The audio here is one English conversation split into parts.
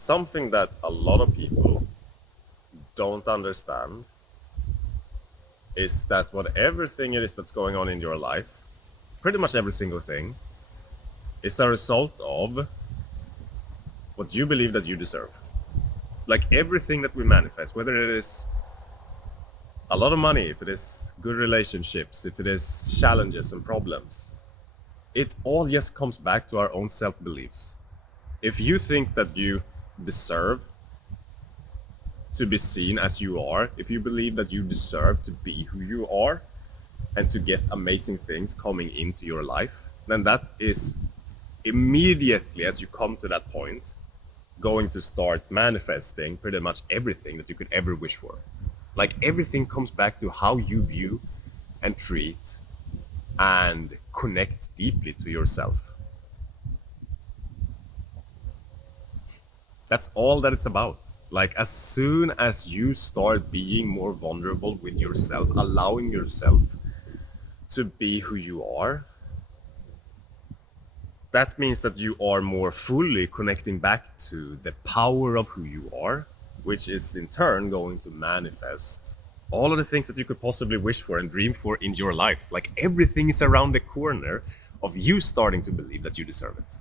Something that a lot of people don't understand is that whatever thing it is that's going on in your life, pretty much every single thing, is a result of what you believe that you deserve. Like everything that we manifest, whether it is a lot of money, if it is good relationships, if it is challenges and problems, it all just comes back to our own self-beliefs. If you think that you deserve to be seen as you are, if you believe that you deserve to be who you are and to get amazing things coming into your life, then that is immediately, as you come to that point, going to start manifesting pretty much everything that you could ever wish for. Like everything comes back to how you view and treat and connect deeply to yourself. That's all that it's about. Like as soon as you start being more vulnerable with yourself, allowing yourself to be who you are, that means that you are more fully connecting back to the power of who you are, which is in turn going to manifest all of the things that you could possibly wish for and dream for in your life. Like everything is around the corner of you starting to believe that you deserve it.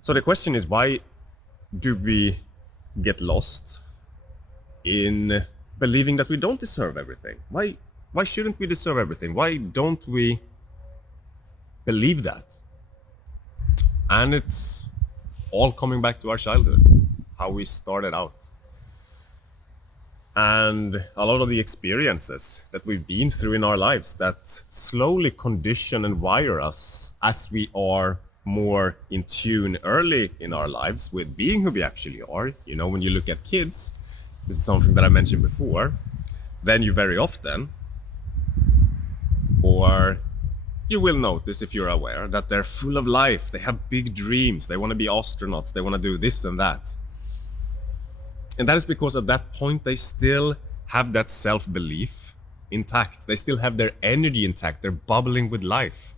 So the question is, why do we get lost in believing that we don't deserve everything? Why shouldn't we deserve everything? Why don't we believe that? And it's all coming back to our childhood, how we started out. And a lot of the experiences that we've been through in our lives that slowly condition and wire us as we are more in tune early in our lives with being who we actually are. You know, when you look at kids, this is something that I mentioned before, then you very often, or you will notice if you're aware, that they're full of life, they have big dreams, they want to be astronauts, they want to do this and that. And that is because at that point they still have that self-belief intact. They still have their energy intact, they're bubbling with life.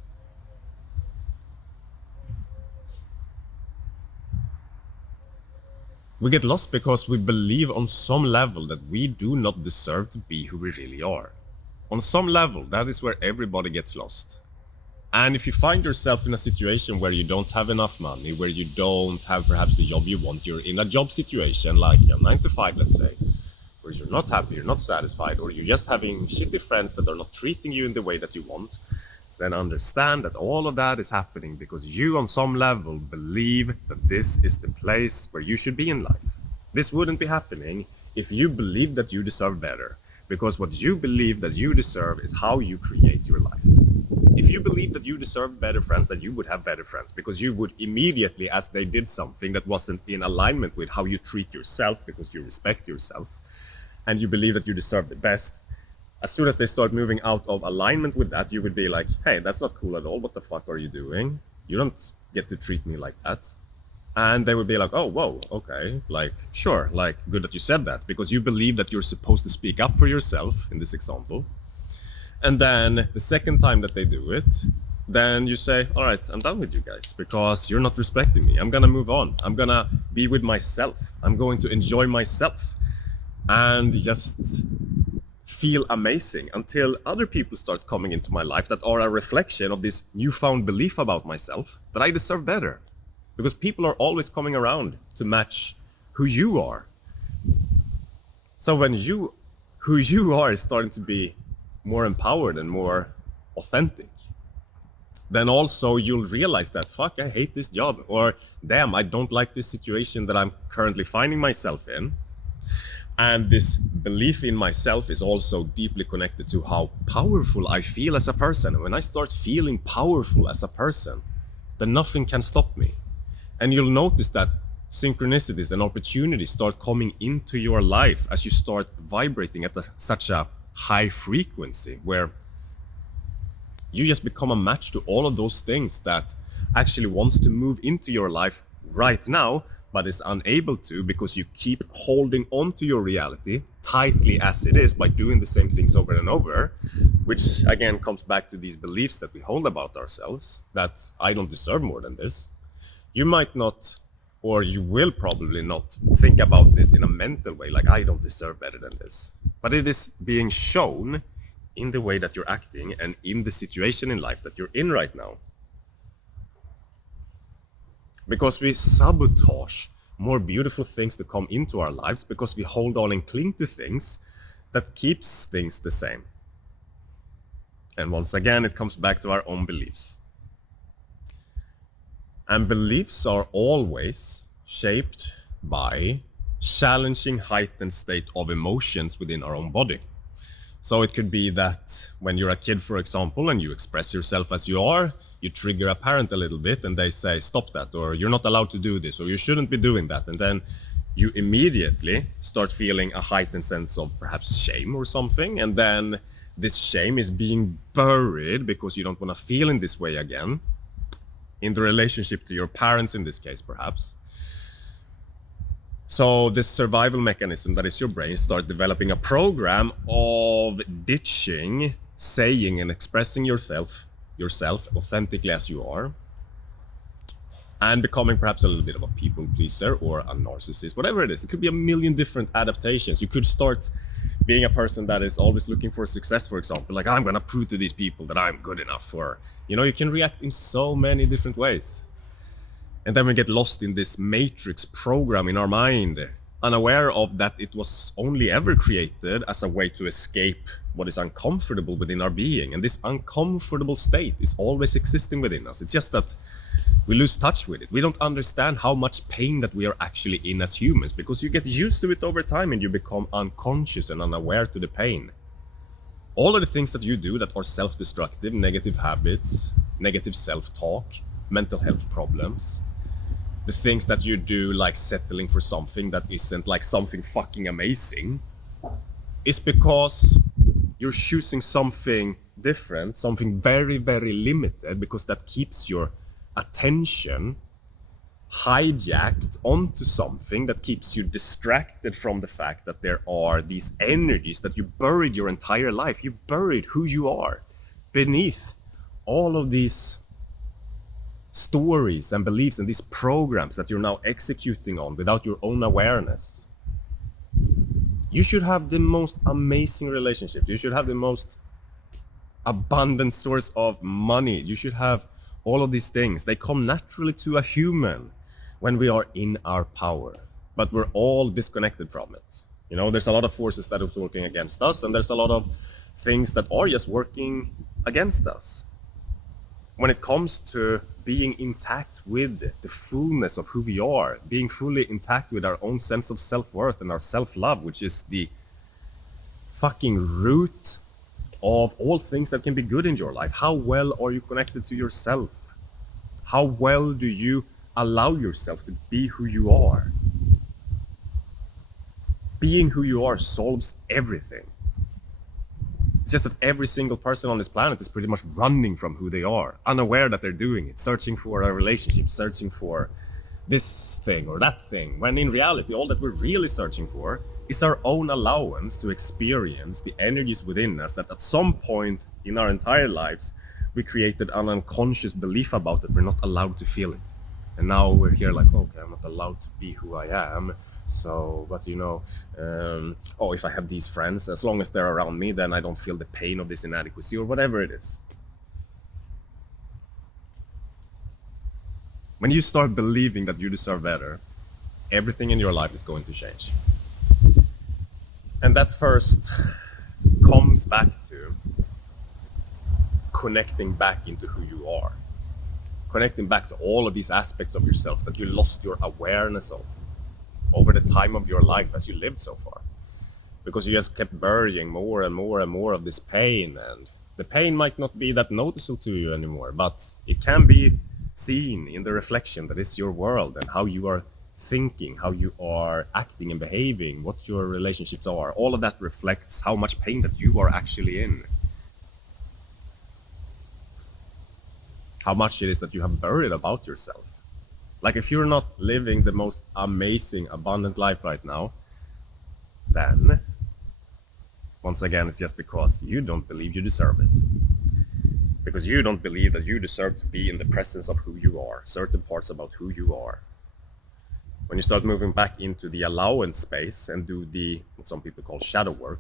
We get lost because we believe on some level that we do not deserve to be who we really are. On some level, that is where everybody gets lost. And if you find yourself in a situation where you don't have enough money, where you don't have perhaps the job you want, you're in a job situation like a 9 to 5, let's say, where you're not happy, you're not satisfied, or you're just having shitty friends that are not treating you in the way that you want, then understand that all of that is happening because you on some level believe that this is the place where you should be in life. This wouldn't be happening if you believe that you deserve better, because what you believe that you deserve is how you create your life. If you believe that you deserve better friends, then you would have better friends, because you would immediately, as they did something that wasn't in alignment with how you treat yourself, because you respect yourself, and you believe that you deserve the best, as soon as they start moving out of alignment with that, you would be like, hey, that's not cool at all. What the fuck are you doing? You don't get to treat me like that. And they would be like, oh, whoa, okay, like, sure, like, good that you said that, because you believe that you're supposed to speak up for yourself in this example. And then the second time that they do it, then you say, all right, I'm done with you guys because you're not respecting me. I'm gonna move on. I'm gonna be with myself. I'm going to enjoy myself and just feel amazing until other people start coming into my life that are a reflection of this newfound belief about myself that I deserve better. Because people are always coming around to match who you are. So when who you are is starting to be more empowered and more authentic, then also you'll realize that, fuck, I hate this job, or damn, I don't like this situation that I'm currently finding myself in. And this belief in myself is also deeply connected to how powerful I feel as a person. And when I start feeling powerful as a person, then nothing can stop me. And you'll notice that synchronicities and opportunities start coming into your life as you start vibrating at such a high frequency, where you just become a match to all of those things that actually wants to move into your life right now, but is unable to because you keep holding on to your reality tightly as it is by doing the same things over and over, which again comes back to these beliefs that we hold about ourselves, that I don't deserve more than this. You might not Or you will probably not think about this in a mental way, like I don't deserve better than this. But it is being shown in the way that you're acting and in the situation in life that you're in right now. Because we sabotage more beautiful things to come into our lives because we hold on and cling to things that keeps things the same. And once again, it comes back to our own beliefs. And beliefs are always shaped by challenging heightened state of emotions within our own body. So it could be that when you're a kid, for example, and you express yourself as you are, you trigger a parent a little bit and they say, stop that, or you're not allowed to do this, or you shouldn't be doing that. And then you immediately start feeling a heightened sense of perhaps shame or something. And then this shame is being buried because you don't want to feel in this way again, in the relationship to your parents in this case, perhaps. So this survival mechanism that is your brain start developing a program of ditching, saying and expressing yourself authentically as you are, and becoming perhaps a little bit of a people pleaser or a narcissist, whatever it is. It could be a million different adaptations. You could start being a person that is always looking for success, for example, like I'm gonna prove to these people that I'm good enough for, you can react in so many different ways. And then we get lost in this matrix program in our mind, unaware of that it was only ever created as a way to escape what is uncomfortable within our being. And this uncomfortable state is always existing within us. It's just that we lose touch with it. We don't understand how much pain that we are actually in as humans, because you get used to it over time and you become unconscious and unaware to the pain. All of the things that you do that are self-destructive, negative habits, negative self-talk, mental health problems, the things that you do, like settling for something that isn't like something fucking amazing, is because you're choosing something different, something very, very limited, because that keeps your attention hijacked onto something that keeps you distracted from the fact that there are these energies that you buried your entire life. You buried who you are beneath all of these stories and beliefs and these programs that you're now executing on without your own awareness. You should have the most amazing relationships. You should have the most abundant source of money. You should have all of these things. They come naturally to a human when we are in our power, but we're all disconnected from it. There's a lot of forces that are working against us, and there's a lot of things that are just working against us. When it comes to being intact with the fullness of who we are, being fully intact with our own sense of self-worth and our self-love, which is the fucking root of all things that can be good in your life. How well are you connected to yourself? How well do you allow yourself to be who you are? Being who you are solves everything. It's just that every single person on this planet is pretty much running from who they are, unaware that they're doing it, searching for a relationship, searching for this thing or that thing, when in reality, all that we're really searching for is our own allowance to experience the energies within us that at some point in our entire lives, we created an unconscious belief about that we're not allowed to feel it. And now we're here like, okay, I'm not allowed to be who I am. So, but if I have these friends, as long as they're around me, then I don't feel the pain of this inadequacy or whatever it is. When you start believing that you deserve better, everything in your life is going to change. And that first comes back to connecting back into who you are. Connecting back to all of these aspects of yourself that you lost your awareness of over the time of your life as you lived so far. Because you just kept burying more and more and more of this pain, and the pain might not be that noticeable to you anymore, but it can be seen in the reflection that is your world and how you are thinking, how you are acting and behaving, what your relationships are. All of that reflects how much pain that you are actually in. How much it is that you have buried about yourself. Like if you're not living the most amazing, abundant life right now, then once again, it's just because you don't believe you deserve it. Because you don't believe that you deserve to be in the presence of who you are, certain parts about who you are. When you start moving back into the allowance space and do what some people call shadow work,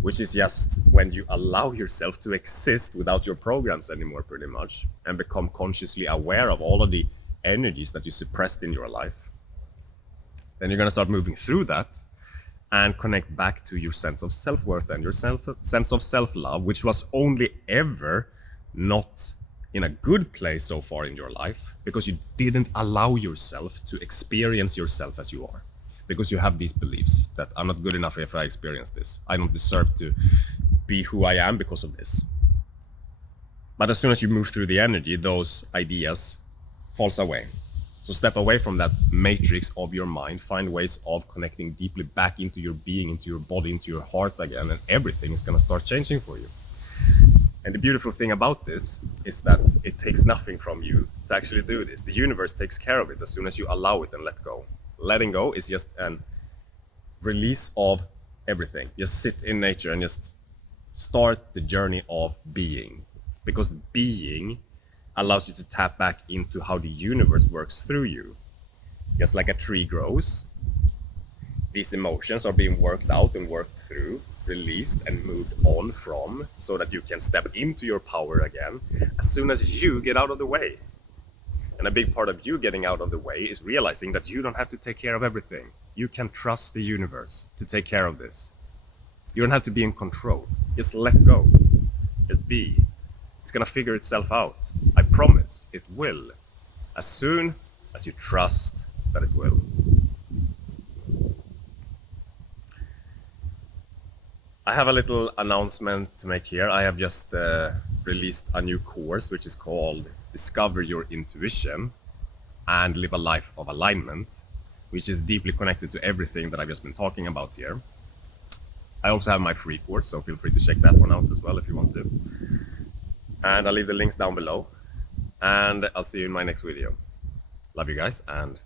which is just when you allow yourself to exist without your programs anymore, pretty much, and become consciously aware of all of the energies that you suppressed in your life, then you're going to start moving through that and connect back to your sense of self-worth and your sense of self-love, which was only ever not in a good place so far in your life because you didn't allow yourself to experience yourself as you are. Because you have these beliefs that I'm not good enough if I experience this. I don't deserve to be who I am because of this. But as soon as you move through the energy, those ideas falls away. So step away from that matrix of your mind, find ways of connecting deeply back into your being, into your body, into your heart again, and everything is going to start changing for you. And the beautiful thing about this is that it takes nothing from you to actually do this. The universe takes care of it as soon as you allow it and let go. Letting go is just a release of everything. Just sit in nature and just start the journey of being. Because being allows you to tap back into how the universe works through you. Just like a tree grows, these emotions are being worked out and worked through, released and moved on from, so that you can step into your power again as soon as you get out of the way. And a big part of you getting out of the way is realizing that you don't have to take care of everything. You can trust the universe to take care of this. You don't have to be in control. Just let go. Just be. It's gonna figure itself out. I promise it will. As soon as you trust that it will. I have a little announcement to make here. I have just released a new course which is called Discover Your Intuition and Live a Life of Alignment, which is deeply connected to everything that I've just been talking about here. I also have my free course, so feel free to check that one out as well if you want to. And I'll leave the links down below. And I'll see you in my next video. Love you guys, and